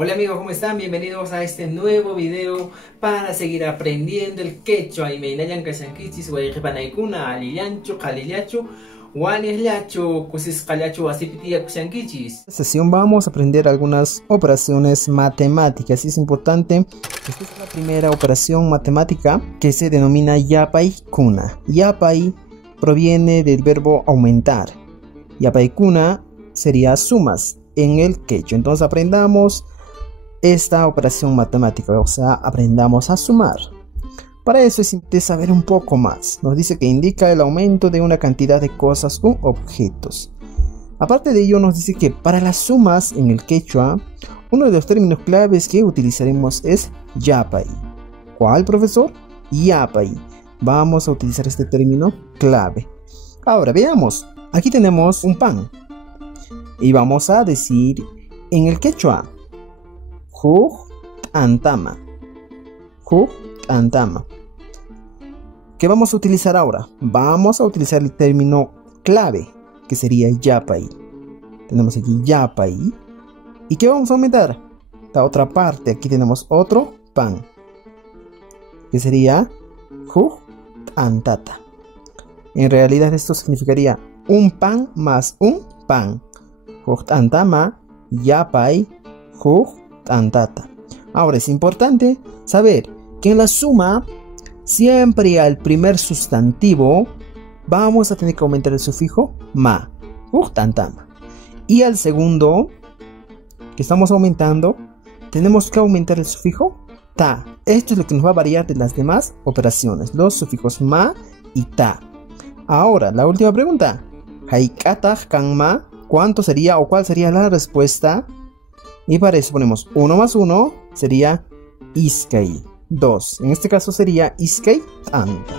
Hola amigos, ¿cómo están? Bienvenidos a este nuevo video para seguir aprendiendo el quechua. Y me inayan kashankichis, guayqipanaykuna, alillanchu, qalillachu, wanislachu, kusisqallachu, asipitiya kushankichis. En esta sesión vamos a aprender algunas operaciones matemáticas. Y es importante, esta es la primera operación matemática que se denomina yapaykuna. Yapay proviene del verbo aumentar. Yapaykuna sería sumas en el quechua. Entonces aprendamos esta operación matemática, o sea, aprendamos a sumar. Para eso es importante saber un poco más. Nos dice que indica el aumento de una cantidad de cosas u objetos. Aparte de ello, nos dice que para las sumas en el quechua, uno de los términos claves que utilizaremos es yapay. ¿Cuál, profesor? Yapay. Vamos a utilizar este término clave. Ahora veamos. Aquí tenemos un pan. Y vamos a decir en el quechua: Huk antama. Huk antama. ¿Qué vamos a utilizar ahora? Vamos a utilizar el término clave, que sería yapay. Tenemos aquí yapay. ¿Y qué vamos a aumentar? La otra parte. Aquí tenemos otro pan, que sería huk antata. En realidad esto significaría un pan más un pan. Huk antama, yapay, huk antata. Ahora es importante saber que en la suma siempre al primer sustantivo vamos a tener que aumentar el sufijo ma, antama. Y al segundo que estamos aumentando tenemos que aumentar el sufijo ta. Esto es lo que nos va a variar de las demás operaciones, los sufijos ma y ta. Ahora la última pregunta: haykataq kanma. ¿Cuánto sería o cuál sería la respuesta? Y para eso ponemos 1 más 1 sería iskay 2. En este caso sería iskay tanta.